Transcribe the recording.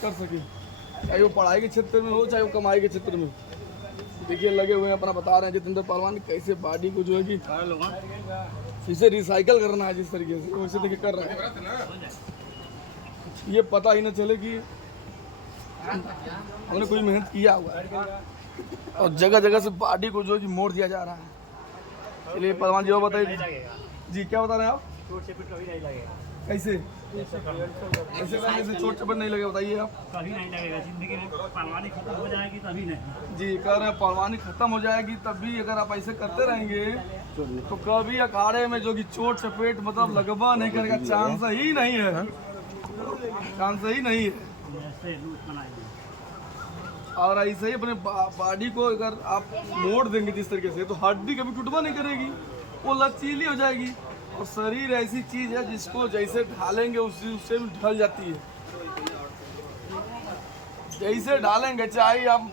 कर सके, चाहे वो पढ़ाई के क्षेत्र में हो चाहे वो कमाई के क्षेत्र में। देखिए लगे हुए हैं, अपना बता रहे हैं जितेंद्र पहलवान कैसे बॉडी को जो है कि फिर से रिसाइकल करना है, जिस तरीके से वैसे देखिए कर रहे हैं। ये पता ही ना चले कि हमने कोई मेहनत किया हुआ है और जगह जगह से बॉडी को जो है कि मोड़ दिया जा रहा है। चलिए पहलवान जी और बताइए जी, क्या बता रहे हैं आप? चोट चपेट कभी नहीं लगेगा। कैसे ऐसे करने से चोट चपेट नहीं लगेगा, बताइए आप? कभी नहीं लगेगा, जिंदगी में पहलवानी खत्म हो जाएगी तभी नहीं। जी कह रहे हैं पहलवानी खत्म हो जाएगी तभी, अगर आप ऐसे करते रहेंगे तो कभी अखाड़े में जो कि चोट चपेट मतलब लगवा नहीं करेगा, चांस ही नहीं है, चांस ही नहीं है। ऐसे रूट बनाएंगे और ऐसे ही अपने बॉडी को अगर आप मोड़ देंगे जिस तरीके से, तो हड्डी कभी टूटवा नहीं करेगी, वो लचीली हो जाएगी। और शरीर ऐसी चीज है जिसको जैसे ढालेंगे उससे भी ढल जाती है, जैसे ढालेंगे चाहे आप